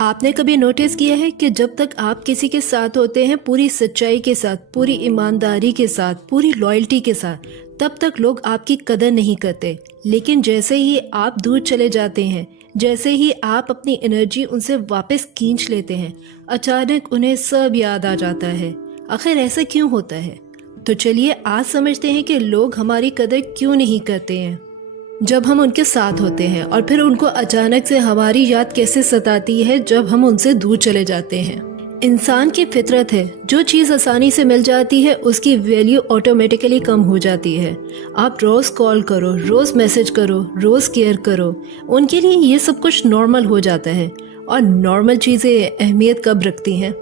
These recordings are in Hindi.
आपने कभी नोटिस किया है कि जब तक आप किसी के साथ होते हैं पूरी सच्चाई के साथ, पूरी ईमानदारी के साथ, पूरी लॉयल्टी के साथ, तब तक लोग आपकी कदर नहीं करते। लेकिन जैसे ही आप दूर चले जाते हैं, जैसे ही आप अपनी एनर्जी उनसे वापस खींच लेते हैं, अचानक उन्हें सब याद आ जाता है। आखिर ऐसा क्यों होता है? तो चलिए आज समझते हैं कि लोग हमारी कदर क्यों नहीं करते हैं जब हम उनके साथ होते हैं, और फिर उनको अचानक से हमारी याद कैसे सताती है जब हम उनसे दूर चले जाते हैं। इंसान की फितरत है, जो चीज़ आसानी से मिल जाती है उसकी वैल्यू ऑटोमेटिकली कम हो जाती है। आप रोज़ कॉल करो, रोज़ मैसेज करो, रोज़ केयर करो, उनके लिए ये सब कुछ नॉर्मल हो जाता है। और नॉर्मल चीज़ें अहमियत कब रखती हैं?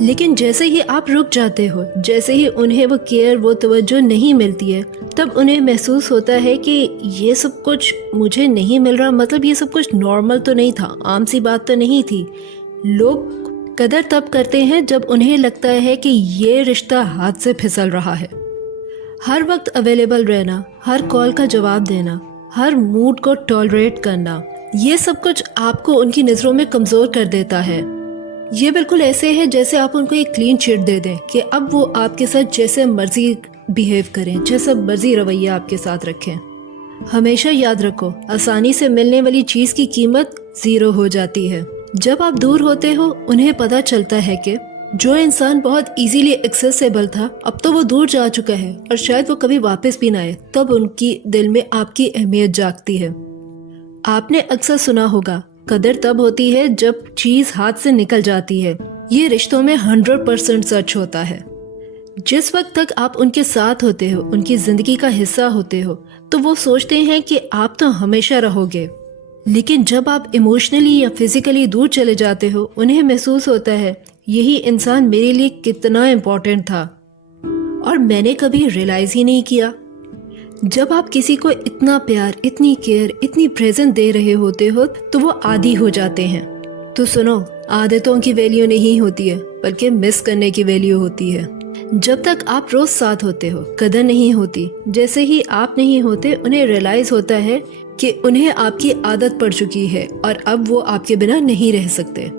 लेकिन जैसे ही आप रुक जाते हो, जैसे ही उन्हें वो केयर, वो तवज्जो नहीं मिलती है, तब उन्हें महसूस होता है कि ये सब कुछ मुझे नहीं मिल रहा, मतलब ये सब कुछ नॉर्मल तो नहीं था, आम सी बात तो नहीं थी। लोग कदर तब करते हैं जब उन्हें लगता है कि ये रिश्ता हाथ से फिसल रहा है। हर वक्त अवेलेबल रहना, हर कॉल का जवाब देना, हर मूड को टॉलरेट करना, ये सब कुछ आपको उनकी नज़रों में कमज़ोर कर देता है। ये बिल्कुल ऐसे है जैसे आप उनको एक क्लीन चिट दे दें कि अब वो आपके साथ जैसे मर्जी बिहेव करें, जैसा मर्जी रवैया आपके साथ रखें। हमेशा याद रखो, आसानी से मिलने वाली चीज़ की कीमत ज़ीरो हो जाती है। जब आप दूर होते हो, उन्हें पता चलता है कि जो इंसान बहुत इजीली एक्सेसिबल था, अब तो वो दूर जा चुका है और शायद वो कभी वापस भी ना आए। तब उनकी दिल में आपकी अहमियत जागती है। आपने अक्सर सुना होगा, कदर तब होती है जब चीज हाथ से निकल जाती है। ये रिश्तों में 100% सच होता है। जिस वक्त तक आप उनके साथ होते हो, उनकी जिंदगी का हिस्सा होते हो, तो वो सोचते हैं कि आप तो हमेशा रहोगे। लेकिन जब आप इमोशनली या फिजिकली दूर चले जाते हो, उन्हें महसूस होता है यही इंसान मेरे लिए कितना इम्पोर्टेंट था और मैंने कभी रियलाइज ही नहीं किया। जब आप किसी को इतना प्यार, इतनी केयर, इतनी प्रेजेंस दे रहे होते हो, तो वो आदी हो जाते हैं। तो सुनो, आदतों की वैल्यू नहीं होती है, बल्कि मिस करने की वैल्यू होती है। जब तक आप रोज साथ होते हो, कदर नहीं होती। जैसे ही आप नहीं होते, उन्हें रियलाइज होता है कि उन्हें आपकी आदत पड़ चुकी है और अब वो आपके बिना नहीं रह सकते।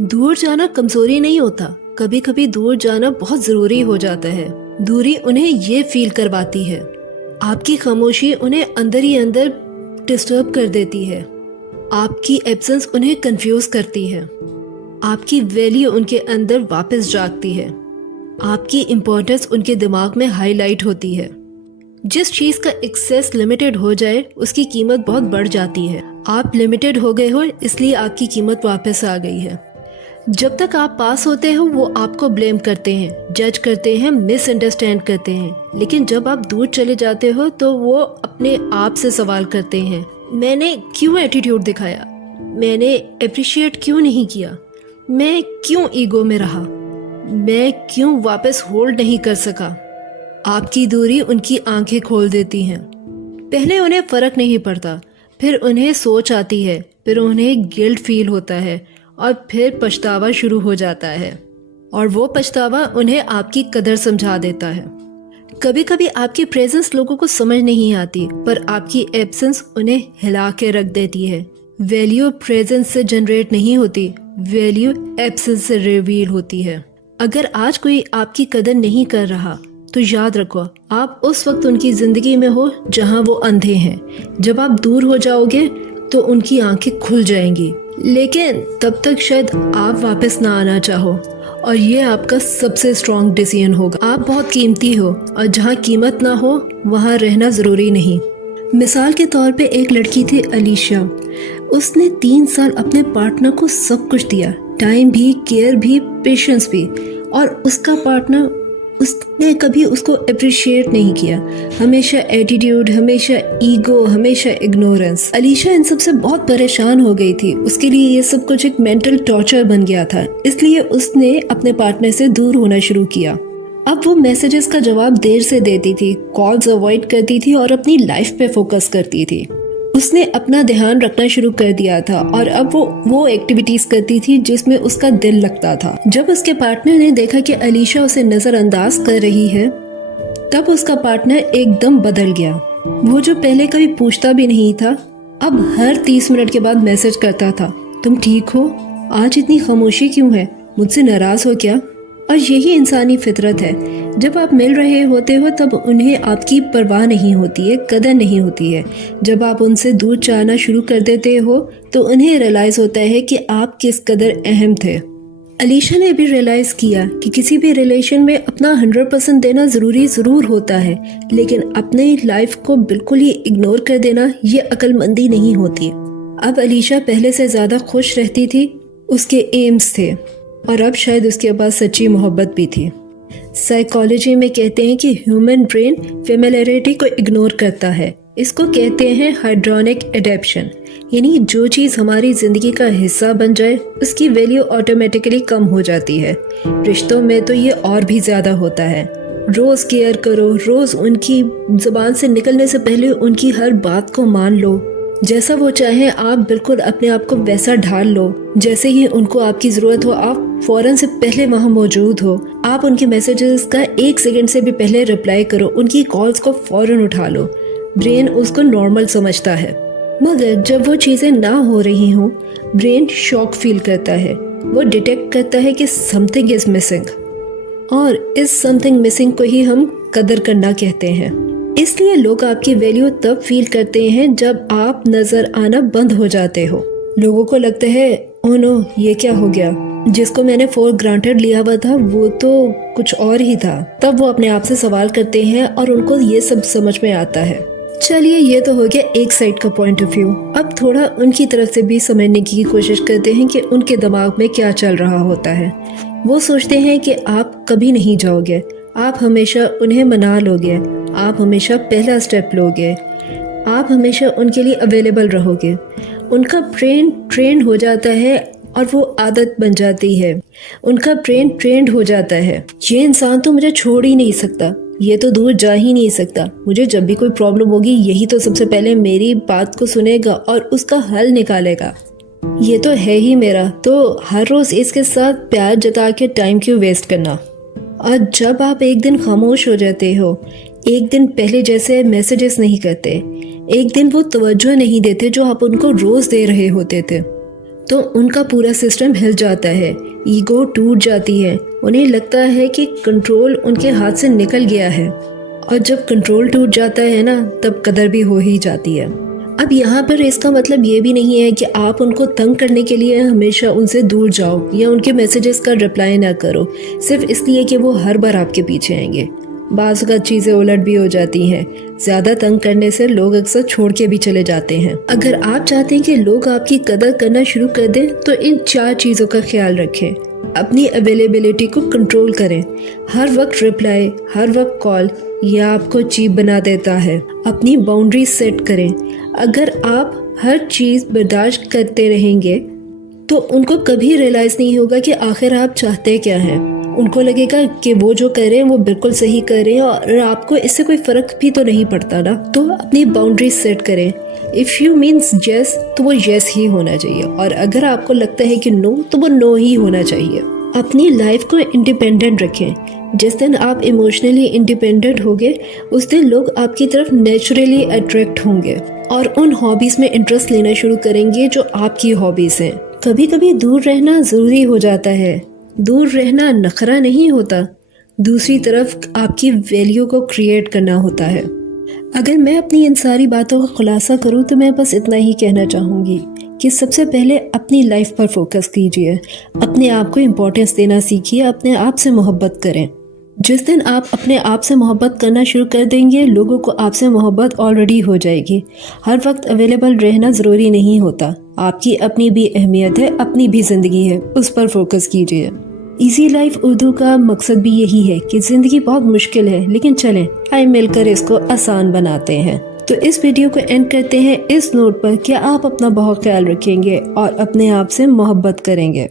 दूर जाना कमजोरी नहीं होता, कभी कभी दूर जाना बहुत जरूरी हो जाता है। दूरी उन्हें ये फील करवाती है। आपकी खामोशी उन्हें अंदर ही अंदर डिस्टर्ब कर देती है। आपकी एब्सेंस उन्हें कंफ्यूज करती है। आपकी वैल्यू उनके अंदर वापस जागती है। आपकी इम्पोर्टेंस उनके दिमाग में हाईलाइट होती है। जिस चीज़ का एक्सेस लिमिटेड हो जाए, उसकी कीमत बहुत बढ़ जाती है। आप लिमिटेड हो गए हो, इसलिए आपकी कीमत वापस आ गई है। जब तक आप पास होते हो, वो आपको ब्लेम करते हैं, जज करते हैं, मिसअंडरस्टैंड करते हैं। लेकिन जब आप दूर चले जाते हो, तो वो अपने आप से सवाल करते हैं, मैंने क्यों एटीट्यूड दिखाया, मैंने अप्रिशिएट क्यों नहीं किया, मैं क्यों ईगो में रहा, मैं क्यों वापस होल्ड नहीं कर सका। आपकी दूरी उनकी आंखें खोल देती हैं। पहले उन्हें फर्क नहीं पड़ता, फिर उन्हें सोच आती है, फिर उन्हें गिल्ट फील होता है और फिर पछतावा शुरू हो जाता है। और वो पछतावा उन्हें आपकी कदर समझा देता है। कभी कभी आपकी प्रेजेंस लोगों को समझ नहीं आती, पर आपकी एब्सेंस उन्हें हिला के रख देती है। वैल्यू प्रेजेंस से जनरेट नहीं होती, वैल्यू एब्सेंस से रिवील होती है। अगर आज कोई आपकी कदर नहीं कर रहा, तो याद रखो, आप उस वक्त उनकी जिंदगी में हो जहां वो अंधे हैं। जब आप दूर हो जाओगे तो उनकी आंखें खुल जाएंगी, लेकिन तब तक शायद आप वापस ना आना चाहो, और ये आपका सबसे स्ट्रॉन्ग डिसीजन होगा। आप बहुत कीमती हो, और जहाँ कीमत ना हो वहाँ रहना ज़रूरी नहीं। मिसाल के तौर पे एक लड़की थी अलीशा। उसने 3 साल अपने पार्टनर को सब कुछ दिया, टाइम भी, केयर भी, पेशेंस भी, और उसका पार्टनर, उसने कभी उसको अप्रिशिएट नहीं किया। हमेशा एटीट्यूड, हमेशा ईगो, हमेशा इग्नोरेंस। अलीशा इन सब से बहुत परेशान हो गई थी। उसके लिए ये सब कुछ एक मेंटल टॉर्चर बन गया था, इसलिए उसने अपने पार्टनर से दूर होना शुरू किया। अब वो मैसेजेस का जवाब देर से देती थी, कॉल्स अवॉइड करती थी और अपनी लाइफ पे फोकस करती थी। उसने अपना ध्यान रखना शुरू कर दिया था और अब वो एक्टिविटीज करती थी जिसमें उसका दिल लगता था। जब उसके पार्टनर ने देखा कि अलीशा उसे नजरअंदाज कर रही है, तब उसका पार्टनर एकदम बदल गया। वो जो पहले कभी पूछता भी नहीं था, अब हर 30 मिनट के बाद मैसेज करता था, तुम ठीक हो, आज इतनी खामोशी क्यों है? मुझसे नाराज हो क्या? और यही इंसानी फितरत है। जब आप मिल रहे होते हो तब उन्हें आपकी परवाह नहीं होती है, कदर नहीं होती है। जब आप उनसे दूर जाना शुरू कर देते हो तो उन्हें रियलाइज़ होता है कि आप किस कदर अहम थे। अलीशा ने भी रियलाइज़ किया कि किसी भी रिलेशन में अपना 100% देना ज़रूर होता है, लेकिन अपने लाइफ को बिल्कुल ही इग्नोर कर देना ये अक्लमंदी नहीं होती। अब अलीशा पहले से ज़्यादा खुश रहती थी, उसके एम्स थे और अब शायद उसके पास सच्ची मोहब्बत भी थी। साइकोलॉजी में कहते हैं कि ह्यूमन ब्रेन फेमिलियरिटी को इग्नोर करता है। इसको कहते हैं हाइड्रोनिक एडेप्शन, यानी जो चीज़ हमारी ज़िंदगी का हिस्सा बन जाए उसकी वैल्यू ऑटोमेटिकली कम हो जाती है। रिश्तों में तो ये और भी ज़्यादा होता है। रोज़ केयर करो, रोज़ उनकी ज़ुबान से निकलने से पहले उनकी हर बात को मान लो। जैसा वो चाहे आप बिल्कुल अपने आप को वैसा ढाल लो। जैसे ही उनको आपकी ज़रूरत हो आप फ़ौरन से पहले वहाँ मौजूद हो। आप उनके मैसेजेस का 1 सेकंड से भी पहले रिप्लाई करो, उनकी कॉल्स को फ़ौरन उठा लो। ब्रेन उसको नॉर्मल समझता है। मगर जब वो चीज़ें ना हो रही हों, ब्रेन शॉक फील करता है। वो डिटेक्ट करता है कि समथिंग इज़ मिसिंग, और इस समथिंग मिसिंग को ही हम कदर करना कहते हैं। इसलिए लोग आपकी वैल्यू तब फील करते हैं जब आप नज़र आना बंद हो जाते हो। लोगों को लगता है ओह नो, ये क्या हो गया, जिसको मैंने फॉर ग्रांटेड लिया हुआ था वो तो कुछ और ही था। तब वो अपने आप से सवाल करते हैं और उनको ये सब समझ में आता है। चलिए, ये तो हो गया एक साइड का पॉइंट ऑफ व्यू। अब थोड़ा उनकी तरफ से भी समझने की कोशिश करते हैं कि उनके दिमाग में क्या चल रहा होता है। वो सोचते हैं कि आप कभी नहीं जाओगे, आप हमेशा उन्हें मना लोगे, आप हमेशा पहला स्टेप लोगे, आप हमेशा उनके लिए अवेलेबल रहोगे। उनका ब्रेन ट्रेंड हो जाता है और वो आदत बन जाती है। उनका ब्रेन ट्रेंड हो जाता है, ये इंसान तो मुझे छोड़ ही नहीं सकता, ये तो दूर जा ही नहीं सकता, मुझे जब भी कोई प्रॉब्लम होगी यही तो सबसे पहले मेरी बात को सुनेगा और उसका हल निकालेगा, ये तो है ही मेरा, तो हर रोज़ इसके साथ प्यार जता के टाइम क्यों वेस्ट करना। और जब आप एक दिन खामोश हो जाते हो, एक दिन पहले जैसे मैसेजेस नहीं करते, एक दिन वो तवज्जो नहीं देते जो आप उनको रोज़ दे रहे होते थे, तो उनका पूरा सिस्टम हिल जाता है, ईगो टूट जाती है। उन्हें लगता है कि कंट्रोल उनके हाथ से निकल गया है, और जब कंट्रोल टूट जाता है ना, तब कदर भी हो ही जाती है। अब यहाँ पर इसका मतलब ये भी नहीं है कि आप उनको तंग करने के लिए हमेशा उनसे दूर जाओ या उनके मैसेजेस का रिप्लाई ना करो सिर्फ इसलिए कि वो हर बार आपके पीछे आएंगे। बाज़ वक़्त चीज़ें उलट भी हो जाती हैं। ज़्यादा तंग करने से लोग अक्सर छोड़ के भी चले जाते हैं। अगर आप चाहते हैं कि लोग आपकी कदर करना शुरू कर दें तो इन 4 चीज़ों का ख्याल रखें। अपनी अवेलेबिलिटी को कंट्रोल करें। हर वक्त रिप्लाई, हर वक्त कॉल, यह आपको चीप बना देता है। अपनी बाउंड्री सेट करें। अगर आप हर चीज़ बर्दाश्त करते रहेंगे तो उनको कभी रियलाइज़ नहीं होगा कि आखिर आप चाहते क्या हैं। उनको लगेगा कि वो जो कर रहे हैं वो बिल्कुल सही कर रहे हैं और आपको इससे कोई फ़र्क भी तो नहीं पड़ता ना। तो अपनी बाउंड्री सेट करें। इफ़ यू मीन्स येस तो वो येस ही होना चाहिए, और अगर आपको लगता है कि नो तो वो नो ही होना चाहिए। अपनी लाइफ को इंडिपेंडेंट रखें। जिस दिन आप इमोशनली इंडिपेंडेंट होंगे उस दिन लोग आपकी तरफ नेचुरली अट्रैक्ट होंगे और उन हॉबीज़ में इंटरेस्ट लेना शुरू करेंगे जो आपकी हॉबीज़ हैं। कभी कभी दूर रहना ज़रूरी हो जाता है। दूर रहना नखरा नहीं होता, दूसरी तरफ आपकी वैल्यू को क्रिएट करना होता है। अगर मैं अपनी इन सारी बातों का खुलासा करूं तो मैं बस इतना ही कहना चाहूँगी कि सबसे पहले अपनी लाइफ पर फोकस कीजिए, अपने आप को इम्पोर्टेंस देना सीखिए, अपने आप से मोहब्बत करें। जिस दिन आप अपने आप से मोहब्बत करना शुरू कर देंगे लोगों को आपसे मोहब्बत ऑलरेडी हो जाएगी। हर वक्त अवेलेबल रहना ज़रूरी नहीं होता। आपकी अपनी भी अहमियत है, अपनी भी ज़िंदगी है, उस पर फोकस कीजिए। इजी लाइफ उर्दू का मकसद भी यही है कि ज़िंदगी बहुत मुश्किल है, लेकिन चलें आए मिलकर इसको आसान बनाते हैं। तो इस वीडियो को एंड करते हैं इस नोट पर कि आप अपना बहुत ख्याल रखेंगे और अपने आप से मोहब्बत करेंगे।